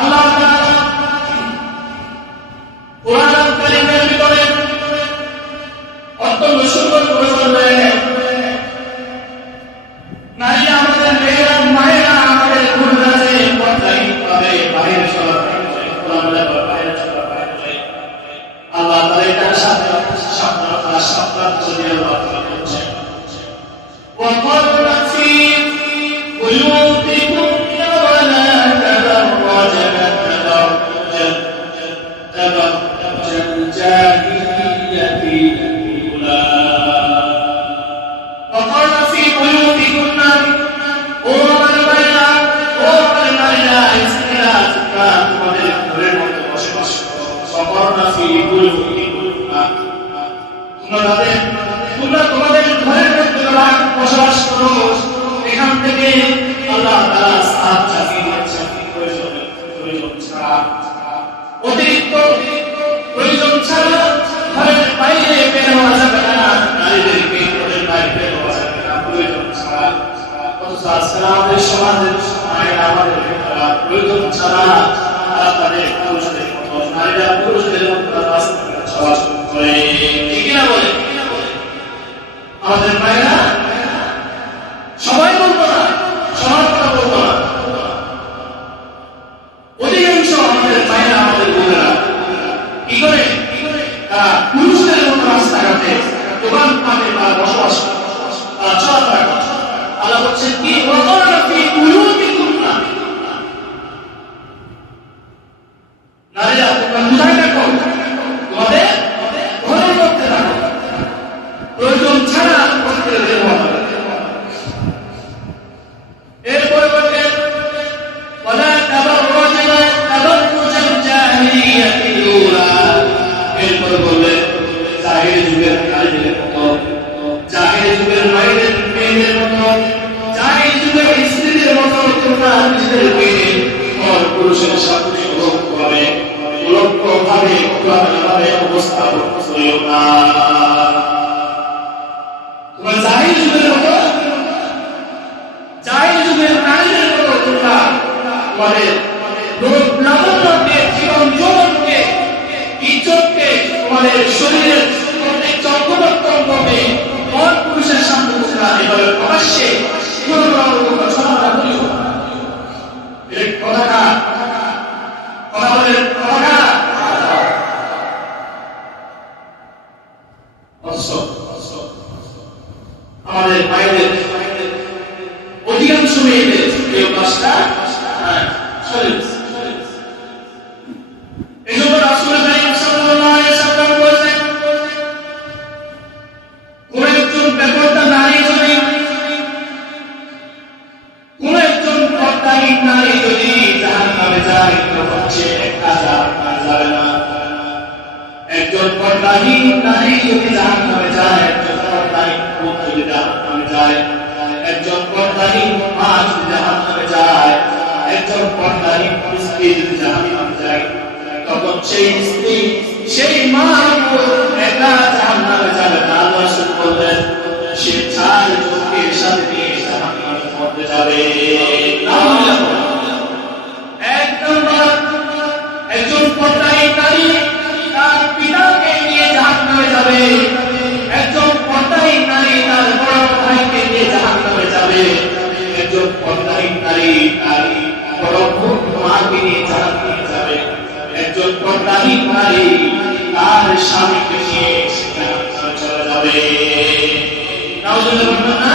আল্লাহ তাআলা কোরআন কারীমের ভিতরে অত্যন্ত সুন্দর করে বললেন, নারী আমাদের মেয়েরা মায়েরা আমাদের গুণরাজে পর্দাহীনভাবে বাইরে চলাফেরা করে, খোলামেলাভাবে বাইরে চলাফেরা করে। আল্লাহ তাআলা এটার সাথে সাবধান যদি আল্লাহ তাআলা বলছেন, وَقَرْنَ فِي بُيُوتِكُنَّ وَلَا تَبَرَّجْنَ تَبَرُّجَ الْجَاهِلِيَّةِ الْأُولَى وَقَرْنَ فِي بُيُوتِكُنَّ ও আমার ভাইরা, ও আমার নারীরা, স্ত্রীরা, তোমরা তোমাদের ঘরের মধ্যে বসবাস করো। وَقَرْنَ فِي بُيُوتِكُنَّ তোমরা তোমাদের ঘরের মধ্যে বসবাস করো। এখান থেকে আল্লাহ তাআলা সাত চাকরি দিয়েছেন, প্রয়োজন ছাড়া, অতিরিক্ত প্রয়োজন ছাড়া ঘরের বাইরে বের হওয়া যাবে না, নারীদেরকে ঘরের বাইরে বের হওয়া যাবে না প্রয়োজন ছাড়া। অথচ আজকাল আমাদের সমাজের মায়েরা আমাদের প্রয়োজন ছাড়া তারা তাদের পুরুষদের মতো, নারীরা পুরুষদের মতো রাস্তাঘাটে চলাচল করে। ঠিক না বলে? আমাদের মায়েরা সবাই বলবো না, সবার কথা বলবো না, অধিকাংশ আমাদের মায়েরা, আমাদের বোনেরা কি করে তারা পুরুষদের মতো রাস্তাঘাটে দোকান পাটে তারা বসবাস করে, তারা চলাফেরা করে। আল্লাহ বলছেন কি, নারীরা তোমরা কোথায় থাকো? তোমাদের ঘরের মধ্যে থাকো, প্রয়োজন ছাড়া করতে বের হওয়া যাবে। এরপরে বললেন ওয়ালা তাবাররাজনা তাবাররুজাল জাহিলিয়াতিল উলা। এরপরে বললেন জাহিলি যুগের নারীদের মতো, জাহিলি যুগের নারীদের মেয়েদের মতো, জাহিলি যুগের স্ত্রীদের মতো তোমরা নিজেদেরকে পর পুরুষের সাথে ভাবে উলঙ্গভাবে খোলামেলাভাবে অবস্থাপন করিও না। তোমরা জাহিলি যুগের মতো, জাহিলি যুগের নারীদের মতো তোমরা তোমাদের রূপ লাবণ্যকে, জীবন যৌবনকে, ইজ্জতকে, তোমাদের শরীরের প্রত্যেক অঙ্গকে পর পুরুষের সামনে তোমরা এভাবে প্রকাশ্যে চলাফেরা করিও না। এর কথাটা কথা বলেন, কথাটা আমাদের বাইরের অধিকাংশ মেয়েদের এই অভ্যাসটা এই জন্য রাসূল সাল্লাল্লাহু আলাইহি ওয়াসাল্লাম বলেছেন, কোন একজন বেপরদা নারী যদি, কোন একজন পর্দাহীন নারী যদি জাহান্নামে যায়, তখন সে একা জাহান্নামে যাবে না। একজন পর্দাহীন নারী যদি জাহান্নামে যায়, একজন পর্দাহীন পুরুষ যদি জাহান্নামে যায়, একজন পর্দাহীন মা যদি জাহান্নামে যায়, একজন পর্দাহীন স্ত্রী যদি জাহান্নামে যায়, তখন সেই স্ত্রী, সেই মা একা জাহান্নামে যাবে না। আল্লাহ রাসূল বললেন সে 4 জনকে সাথে নিয়ে জাহান্নামের মধ্যে যাবে। এক নম্বর, একজন পর্দাহীন নারী তার পিতাকে নিয়ে জাহান্নামে যাবে, একজন পর্দাহীন নারী তার বড় ভাইকে নিয়ে জাহান্নামে যাবে, একজন পর্দাহীন নারী তার বড় মাকে নিয়ে জাহান্নামে যাবে, একজন পর্দাহীন নারী তার স্বামীকে নিয়ে জাহান্নামে চলে যাবে। নাউজুবিল্লাহ।